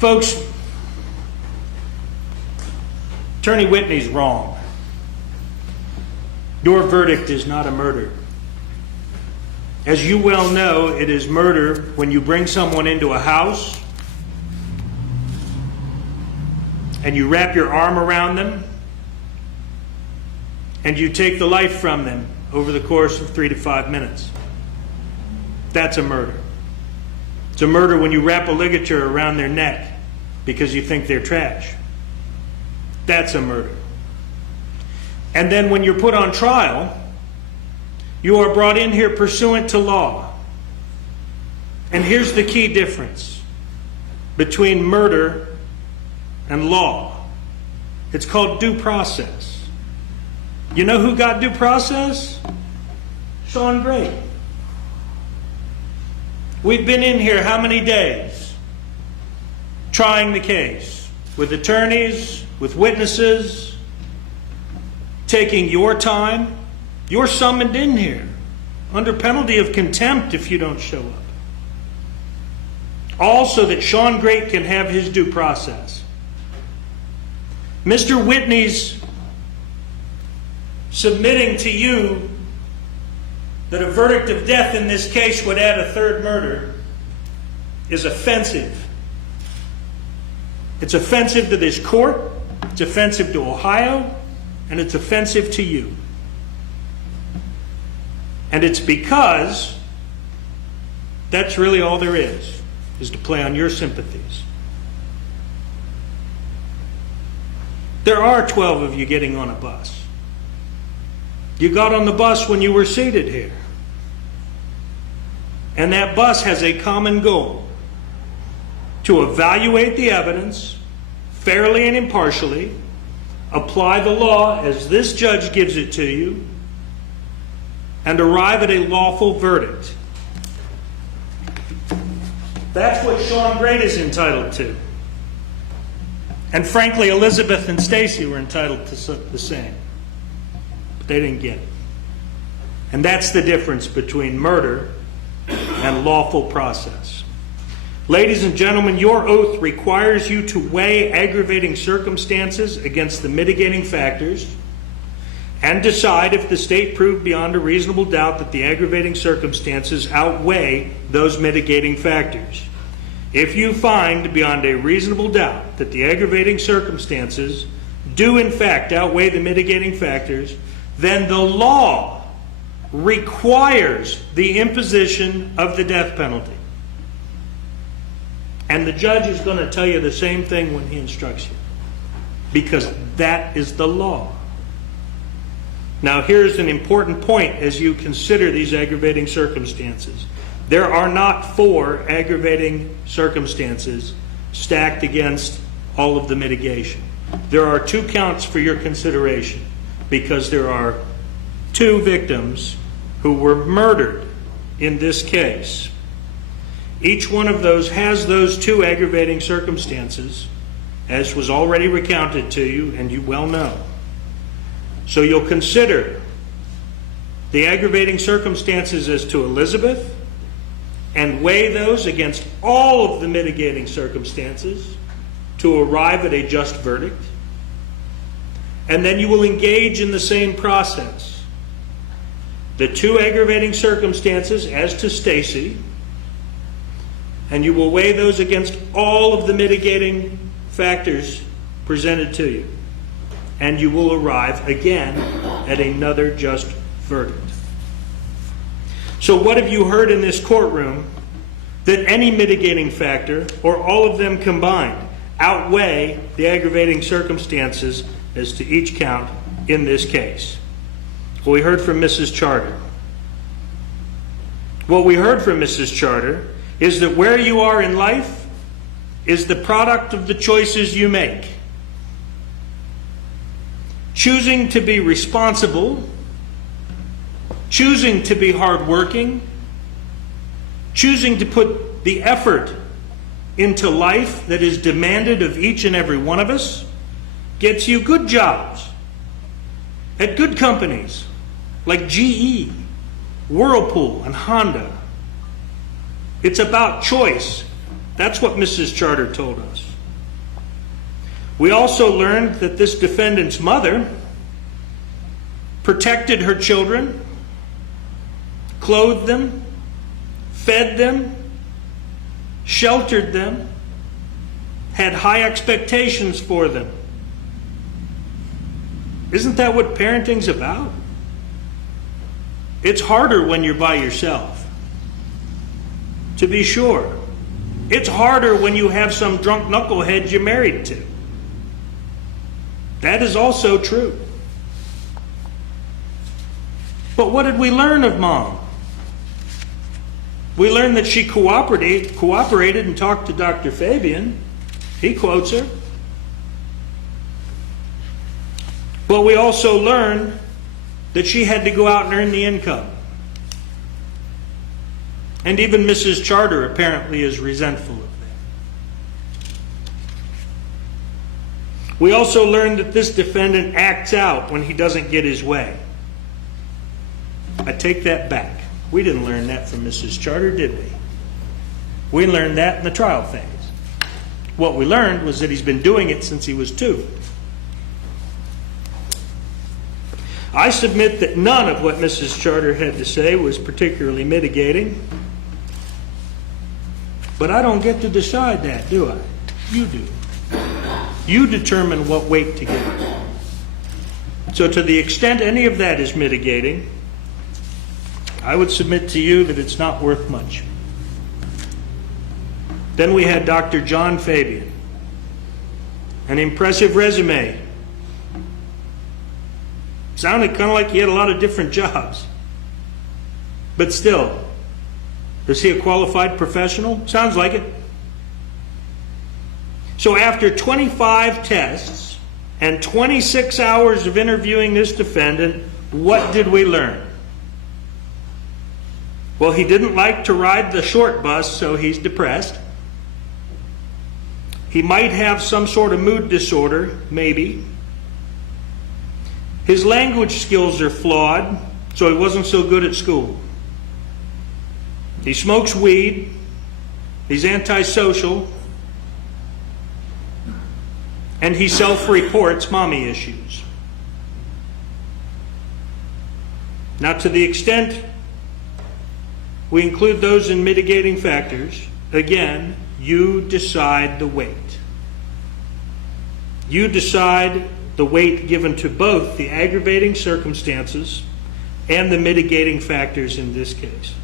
Folks, Attorney Whitney's wrong. Your verdict is not a murder. As you well know, it is murder when you bring someone into a house and you wrap your arm around them and you take the life from them over the course of 3 to 5 minutes. That's a murder. It's a murder when you wrap a ligature around their neck because you think they're trash. That's a murder. And then when you're put on trial, you are brought in here pursuant to law. And here's the key difference between murder and law. It's called due process. You know who got due process? Shawn Grate. We've been in here how many days trying the case with attorneys, with witnesses, taking your time. You're summoned in here under penalty of contempt if you don't show up. All so that Shawn Grate can have his due process. Mr. Whitney's submitting to you that a verdict of death in this case would add a third murder is offensive. It's offensive to this court, it's offensive to Ohio, and it's offensive to you. And it's because that's really all there is to play on your sympathies. There are 12 of you getting on a bus. You got on the bus when you were seated here. And that bus has a common goal: to evaluate the evidence fairly and impartially, apply the law as this judge gives it to you, and arrive at a lawful verdict. That's what Shawn Grate is entitled to. And frankly, Elizabeth and Stacy were entitled to the same. But they didn't get it. And that's the difference between murder and lawful process. Ladies and gentlemen, your oath requires you to weigh aggravating circumstances against the mitigating factors and decide if the state proved beyond a reasonable doubt that the aggravating circumstances outweigh those mitigating factors. If you find beyond a reasonable doubt that the aggravating circumstances do in fact outweigh the mitigating factors, then the law requires the imposition of the death penalty. And the judge is going to tell you the same thing when he instructs you, because that is the law. Now, here's an important point as you consider these aggravating circumstances. There are not 4 aggravating circumstances stacked against all of the mitigation. There are 2 counts for your consideration, because there are 2 victims who were murdered in this case. Each one of those has those 2 aggravating circumstances, as was already recounted to you, and you well know. So you'll consider the aggravating circumstances as to Elizabeth and weigh those against all of the mitigating circumstances to arrive at a just verdict. And then you will engage in the same process. The 2 aggravating circumstances as to Stacy, and you will weigh those against all of the mitigating factors presented to you. And you will arrive again at another just verdict. So what have you heard in this courtroom that any mitigating factor, or all of them combined, outweigh the aggravating circumstances as to each count in this case? Well, we heard from Mrs. Charter. What we heard from Mrs. Charter is that where you are in life is the product of the choices you make. Choosing to be responsible, choosing to be hardworking, choosing to put the effort into life that is demanded of each and every one of us, gets you good jobs at good companies like GE, Whirlpool, and Honda. It's about choice. That's what Mrs. Charter told us. We also learned that this defendant's mother protected her children, clothed them, fed them, sheltered them, had high expectations for them. Isn't that what parenting's about? It's harder when you're by yourself, to be sure. It's harder when you have some drunk knucklehead you're married to. That is also true. But what did we learn of Mom? We learned that she cooperated and talked to Dr. Fabian. He quotes her. But we also learned that she had to go out and earn the income. And even Mrs. Charter apparently is resentful of that. We also learned that this defendant acts out when he doesn't get his way. I take that back. We didn't learn that from Mrs. Charter, did we? We learned that in the trial phase. What we learned was that he's been doing it since he was 2. I submit that none of what Mrs. Charter had to say was particularly mitigating. But I don't get to decide that, do I? You do. You determine what weight to give it. So to the extent any of that is mitigating, I would submit to you that it's not worth much. Then we had Dr. John Fabian. An impressive resume. Sounded kind of like he had a lot of different jobs. But still, is he a qualified professional? Sounds like it. So after 25 tests and 26 hours of interviewing this defendant, what did we learn? Well, he didn't like to ride the short bus, so he's depressed. He might have some sort of mood disorder, maybe. His language skills are flawed, so he wasn't so good at school. He smokes weed. He's antisocial. And he self-reports mommy issues. Now, to the extent we include those in mitigating factors, again, you decide the weight. You decide the weight given to both the aggravating circumstances and the mitigating factors in this case.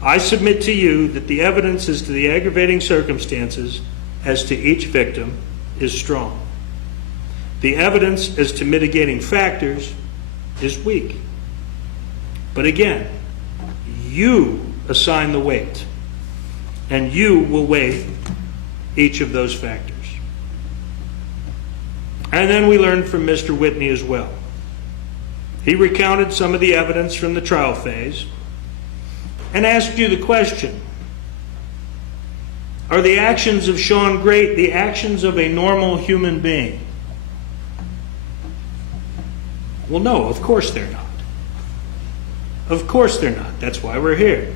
I submit to you that the evidence as to the aggravating circumstances as to each victim is strong. The evidence as to mitigating factors is weak. But again, you assign the weight, and you will weigh each of those factors. And then we learned from Mr. Whitney as well. He recounted some of the evidence from the trial phase and asked you the question, are the actions of Shawn Grate the actions of a normal human being? Well, no, of course they're not. Of course they're not. That's why we're here.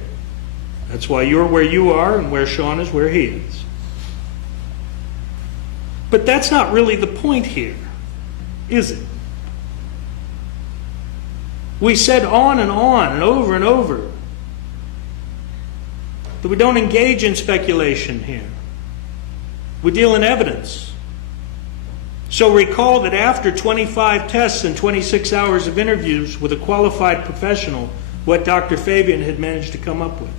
That's why you're where you are and where Shawn is where he is. But that's not really the point here, is it? We said on and over that we don't engage in speculation here. We deal in evidence. So recall that after 25 tests and 26 hours of interviews with a qualified professional, what Dr. Fabian had managed to come up with.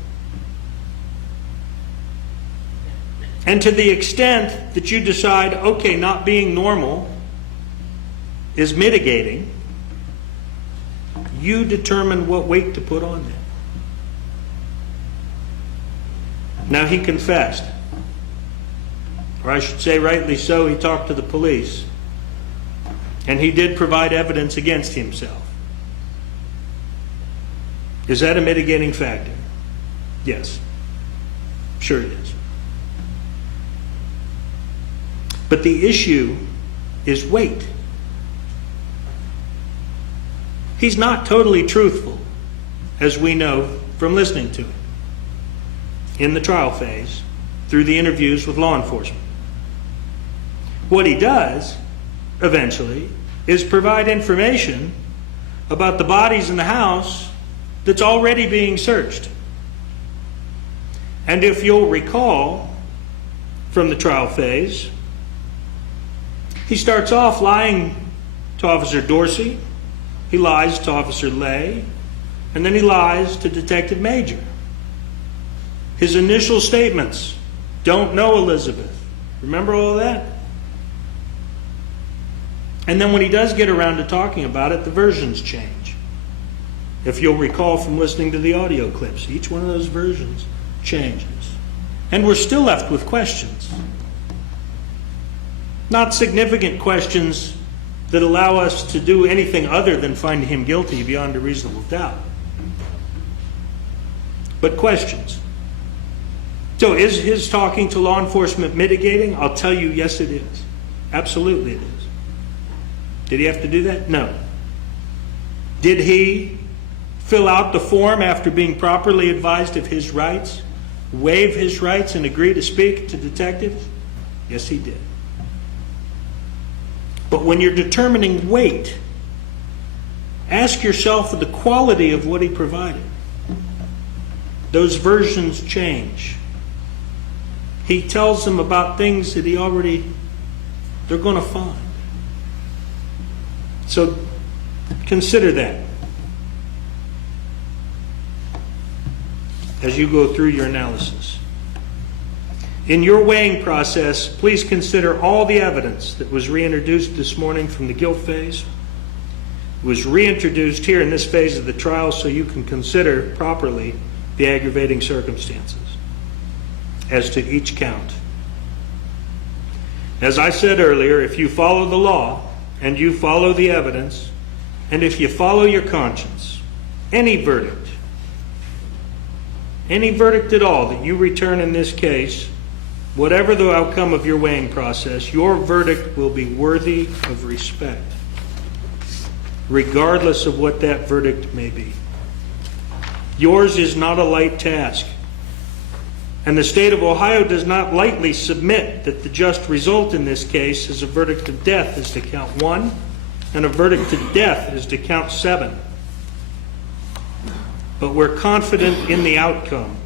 And to the extent that you decide, okay, not being normal is mitigating, you determine what weight to put on that. Now, he confessed, or I should say rightly so, he talked to the police, and he did provide evidence against himself. Is that a mitigating factor? Yes, sure it is. But the issue is weight. He's not totally truthful, as we know from listening to him in the trial phase through the interviews with law enforcement. What he does, eventually, is provide information about the bodies in the house that's already being searched. And if you'll recall from the trial phase, he starts off lying to Officer Dorsey, he lies to Officer Lay, and then he lies to Detective Major. His initial statements, don't know Elizabeth. Remember all that? And then when he does get around to talking about it, the versions change. If you'll recall from listening to the audio clips, each one of those versions changes. And we're still left with questions. Not significant questions that allow us to do anything other than find him guilty beyond a reasonable doubt. But questions. So is his talking to law enforcement mitigating? I'll tell you, yes it is. Absolutely it is. Did he have to do that? No. Did he fill out the form after being properly advised of his rights, waive his rights, and agree to speak to detectives? Yes, he did. But when you're determining weight, ask yourself the quality of what he provided. Those versions change. He tells them about things that they're going to find. So consider that as you go through your analysis. In your weighing process, please consider all the evidence that was reintroduced this morning from the guilt phase. It was reintroduced here in this phase of the trial so you can consider properly the aggravating circumstances as to each count. As I said earlier, if you follow the law and you follow the evidence, and if you follow your conscience, any verdict at all that you return in this case, whatever the outcome of your weighing process, your verdict will be worthy of respect, regardless of what that verdict may be. Yours is not a light task, and the state of Ohio does not lightly submit that the just result in this case is a verdict of death as to count 1, and a verdict to death as to count 7. But we're confident in the outcome,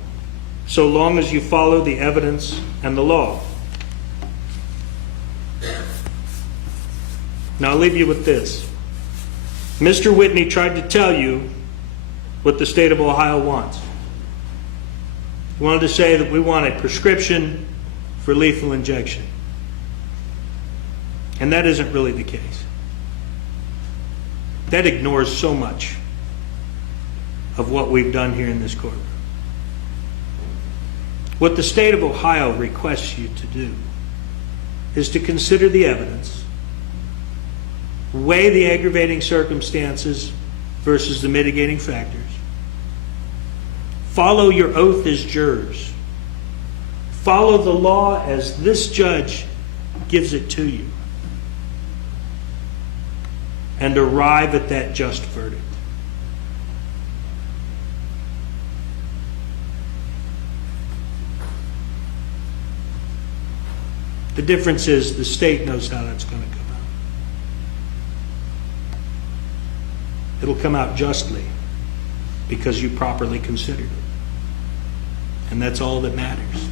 so long as you follow the evidence and the law. Now I'll leave you with this. Mr. Whitney tried to tell you what the state of Ohio wants. He wanted to say that we want a prescription for lethal injection. And that isn't really the case. That ignores so much of what we've done here in this courtroom. What the state of Ohio requests you to do is to consider the evidence, weigh the aggravating circumstances versus the mitigating factors, follow your oath as jurors, follow the law as this judge gives it to you, and arrive at that just verdict. The difference is the state knows how that's going to come out. It'll come out justly because you properly considered it. And that's all that matters,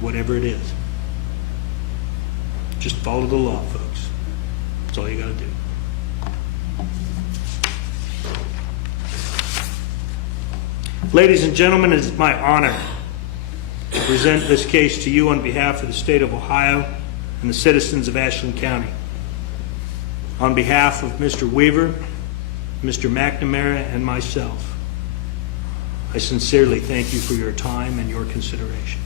whatever it is. Just follow the law, folks. That's all you got to do. Ladies and gentlemen, it is my honor to present this case to you on behalf of the state of Ohio and the citizens of Ashland County. On behalf of Mr. Weaver, Mr. McNamara, and myself, I sincerely thank you for your time and your consideration.